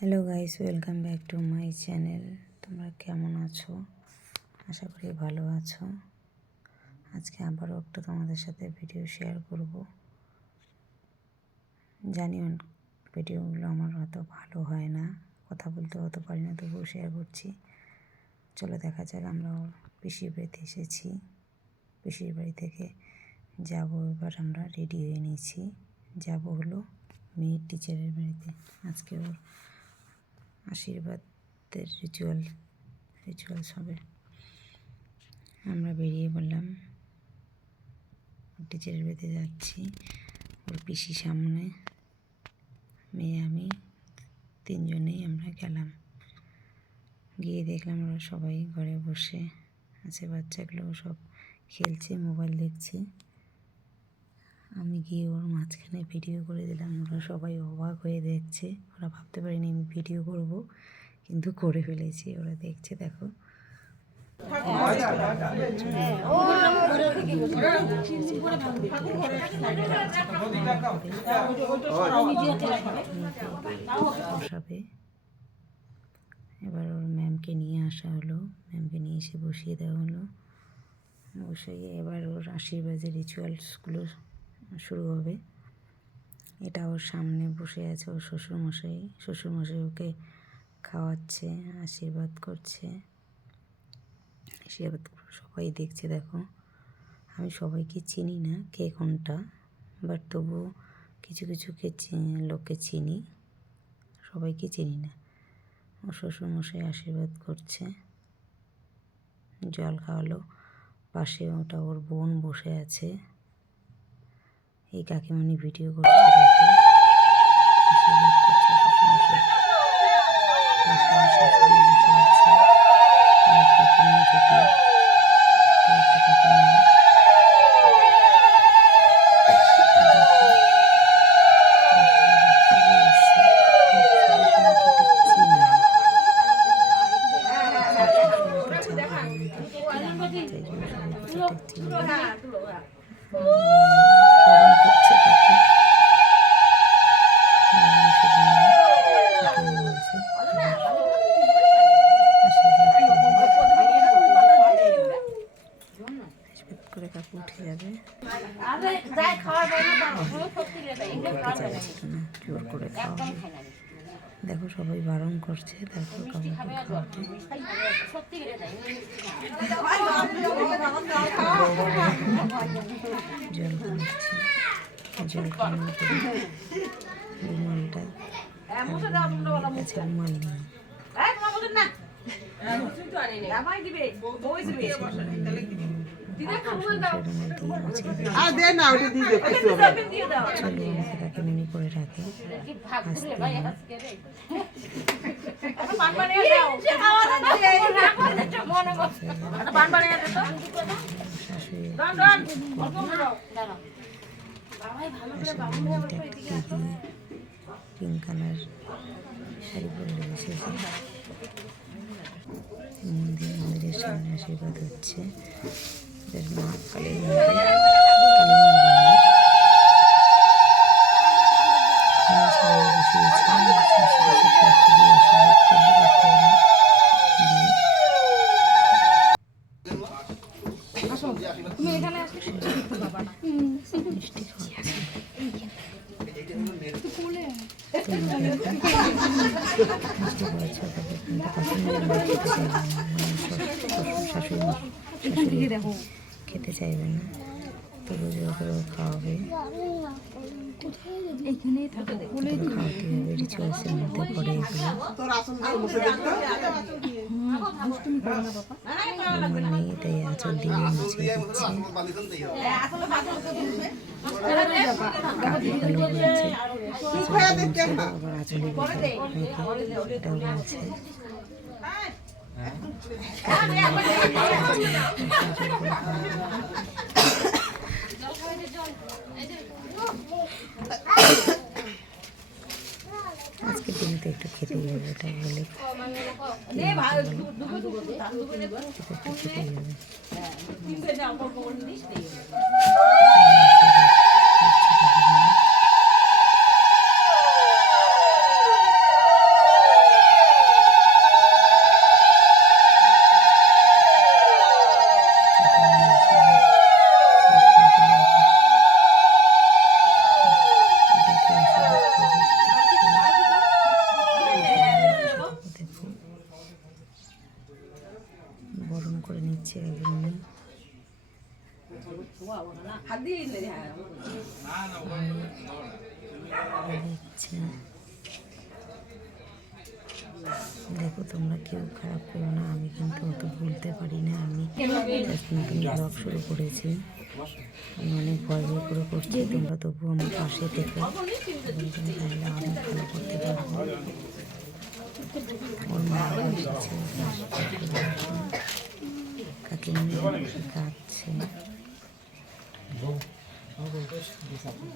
Hello guys, welcome back to my channel. তোমরা কেমন আছো? আশা করি ভালো আছো। আজকে আবারও একটু তোমাদের সাথে ভিডিও শেয়ার করব। জানি ভিডিওগুলো আমার অত ভালো হয় না, কথা বলতে অত পারি না, তবুও শেয়ার করছি। চলো দেখা যাক। আমরা পিসির বাড়িতে এসেছি। পিসির বাড়ি থেকে যাব, এবার আমরা রেডি হয়ে নিয়েছি। যাব হলো মেয়ের টিচারের বাড়িতে। আজকে ওর আশীর্বাদের রিচুয়ালস হবে। আমরা বেরিয়ে পড়লাম, টিচারের বাড়িতে যাচ্ছি। ওর পিসি সামনে, মেয়ে আমি তিনজনেই আমরা গেলাম। গিয়ে দেখলাম ওরা সবাই ঘরে বসে আছে, বাচ্চাগুলো সব খেলছে, মোবাইল দেখছে। আমি গিয়ে ওর মাঝখানে ভিডিও করে দিলাম। ওরা সবাই অবাক হয়ে দেখছে। ওরা ভাবতে পারেনি আমি ভিডিও করব, কিন্তু করে ফেলেছি। ওরা দেখছে, দেখো। বসাবে। এবার ওর ম্যামকে নিয়ে আসা হলো, ম্যামকে নিয়ে এসে বসিয়ে দেওয়া হলো। বসিয়ে এবার ওর আশীর্বাদের রিচুয়ালসগুলো শুরু হবে। এটা ওর সামনে বসে আছে ওর শ্বশুরমশাই। শ্বশুরমশাই ওকে খাওয়াচ্ছে, আশীর্বাদ করছে। আশীর্বাদ সবাই দেখছে, দেখো। আমি সবাইকে চিনি না কে কোনটা, বাট তবুও কিছু কিছুকে লোককে চিনি, সবাইকে চিনি না। ওর শ্বশুরমশাই আশীর্বাদ করছে, জল খাওয়ালো। পাশে ওটা ওর বোন বসে আছে। এই কাকিমণি ভিডিও করছে, দেখো। আশীর্বাদ করছে শ্বশুরমশাই। পাশে ওর শাশুড়ি বসে আছে। আর কাকিমণি ঢুকলো, কয়েকটা কাকিমণি। করে কাকু উঠে যাবে, জোর করে খাওয়াবে। দেখো সবাই বারণ করছে, তারপর কাকুকে খাওয়াবে। জল খাওয়াচ্ছে, জল খাওয়ানোর পরে রুমালটা কাছে রুমাল নেই। কাকিমণি করে রাখে। পিঙ্ক কালার শাড়ি পরে বসেছে। মন্দিরের সামনে আশীর্বাদ হচ্ছে। মা কালীর মন্দির, শাশুড়ি খেতে চাইবে না, তবু জোর করে খাওয়াবে। খাওয়াতে হবে, রিচুয়ালসের মধ্যে পড়ে এগুলো। আমার নেই, তাই আঁচল দিয়ে মুছিয়ে দিচ্ছে। কাকি ভালো বলছে, আবার আঁচলে এটাও বলছে। আজকের দিনে তো একটু খেতেই হবে, এটা বলে একটু খেতেই হবে। দেখো তোমরা কেউ খারাপ করো না, আমি কিন্তু অত ভুলতে পারি না। আমি নতুন ব্লগ শুরু করেছি, আমি অনেক ভয় ভয় করে করছি। তোমরা তবুও আমার পাশে থেকো, তুমি চাইলে অনেক ভালো করতে পারবো। ওর মা এসেছে, কাকিমা কাঁদছে,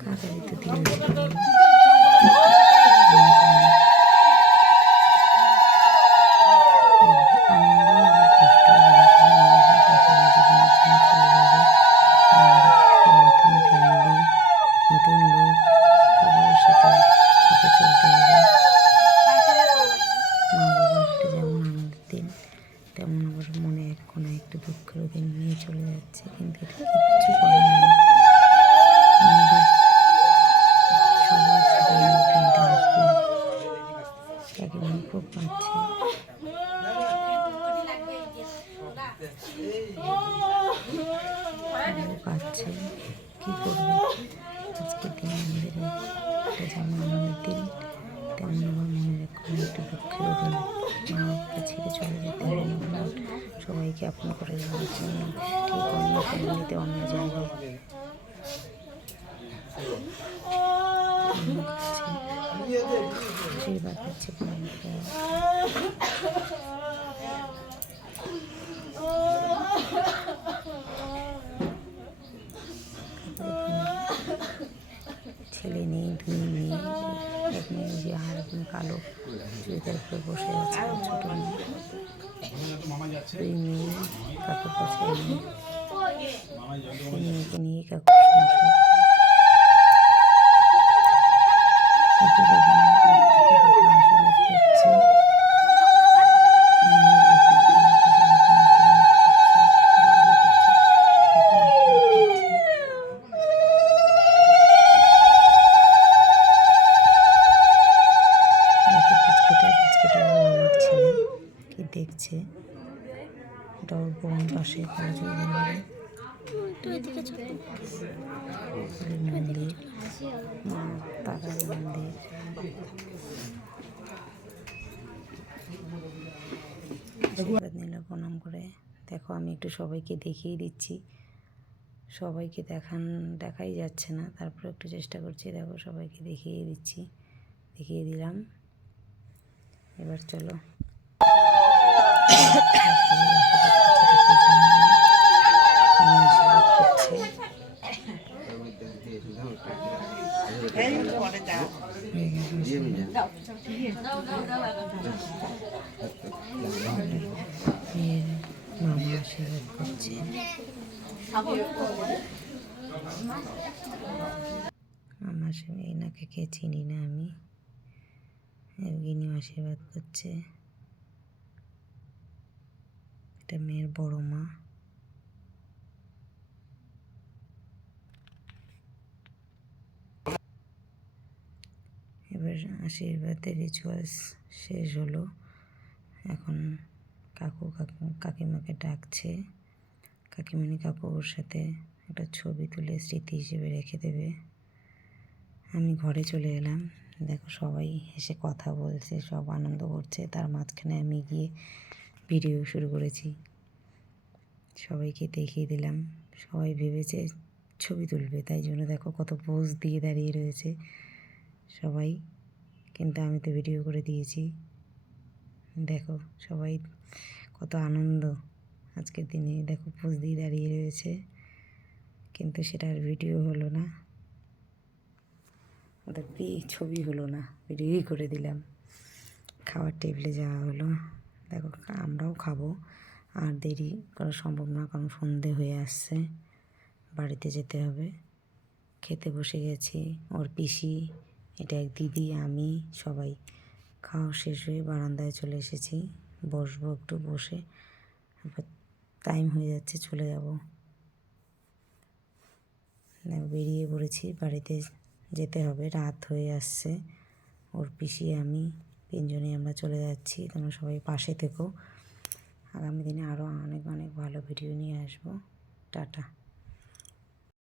কাকারি তো দিয়েছিল। নতুন ফ্যামিলি, নতুন লোক, সবার সাথে সাথে চলতে হবে। মা বাবার যেমন আনন্দের দিন, তেমন আবার মনে এক কোনো একটু দুঃখের দিন নিয়ে চলে যাচ্ছে, কিন্তু এটা কিচ্ছু করার নেই। নিজেদের সবার সাথে দিনটা আসবে। কাকিমা খুব কাঁদছে, কাঁদছে, কী করবো। আজকের দিন আমাদের এটা যেমন আনন্দের দিন, তেমন আমার মনের কোনো একটু দুঃখেরও দিন। মা বাবাকে ছেড়ে চলে যেতে হবে, সবাইকে আপন করে যাওয়ার জন্য, ঠিক অন্য ফ্যামিলিতে অন্য জায়গায়। আশীর্বাদ দিচ্ছে ছেলে নেই, দুই মেয়ে, এক মেয়ে যে আর একদম কালো চুড়িদার পরে বসে আছে, ছোটো মেয়ে। দুই মেয়ে কাকুর কাছে, সেই মেয়েকে নিয়ে কাকুর সংসার। কাকু কাকিমা আশীর্বাদ করছে। আমার ছেলে কি দেখছে, ওটা ওর বোন পাশে মন্দির, মা তারার মন্দির। আশীর্বাদ নিল প্রণাম করে। দেখো আমি একটু সবাইকে দেখিয়ে দিচ্ছি, সবাইকে দেখাই যাচ্ছে না, তারপরে একটু চেষ্টা করছি। দেখো সবাইকে দেখিয়ে দিচ্ছি, দেখিয়ে দিলাম। এবার চলো আশীর্বাদ করছে। মামা আশীর্বাদ করছে। আমার এনাকে কে চিনি না আমি। গিনিও আশীর্বাদ করছে, এটা মেয়ের বড় মা। এবার আশীর্বাদের রিচুয়ালস শেষ হলো। এখন কাকিমাকে ডাকছে। কাকিমণি কাকু ওর সাথে একটা ছবি তুলে স্মৃতি হিসেবে রেখে দেবে। আমি ঘরে চলে এলাম। দেখো সবাই এসে কথা বলছে, সব আনন্দ করছে, তার মাঝখানে আমি গিয়ে ভিডিও শুরু করেছি, সবাইকে দেখিয়ে দিলাম। সবাই ভেবেছে ছবি তুলবে, তাই জন্য দেখো কত পোজ দিয়ে দাঁড়িয়ে রয়েছে সবাই, কিন্তু আমি তো ভিডিও করে দিয়েছি। দেখো সবাই কত আনন্দ আজকের দিনে, দেখো পোজ দিয়ে দাঁড়িয়ে রয়েছে, কিন্তু সেটা আর ভিডিও হলো না, ওদের ছবি হলো না, ভিডিওই করে দিলাম। খাওয়ার টেবিলে যাওয়া হলো। দেখো আমরাও খাবো, আর দেরি করা সম্ভব না, কারণ সন্ধে হয়ে আসছে, বাড়িতে যেতে হবে। খেতে বসে গেছি, ওর পিসি, এটা এক দিদি, আমি, সবাই। খাওয়া শেষ হয়ে বারান্দায় চলে এসেছি, বসবো একটু, বসে এবার টাইম হয়ে যাচ্ছে, চলে যাব। বেরিয়ে পড়েছি, বাড়িতে যেতে হবে, রাত হয়ে আসছে। ওর পিসি, আমি, তিনজনেই আমরা চলে যাচ্ছি। তোমরা সবাই পাশে থেকো, আগামী দিনে আরও অনেক অনেক ভালো ভিডিও নিয়ে আসবো। টাটা।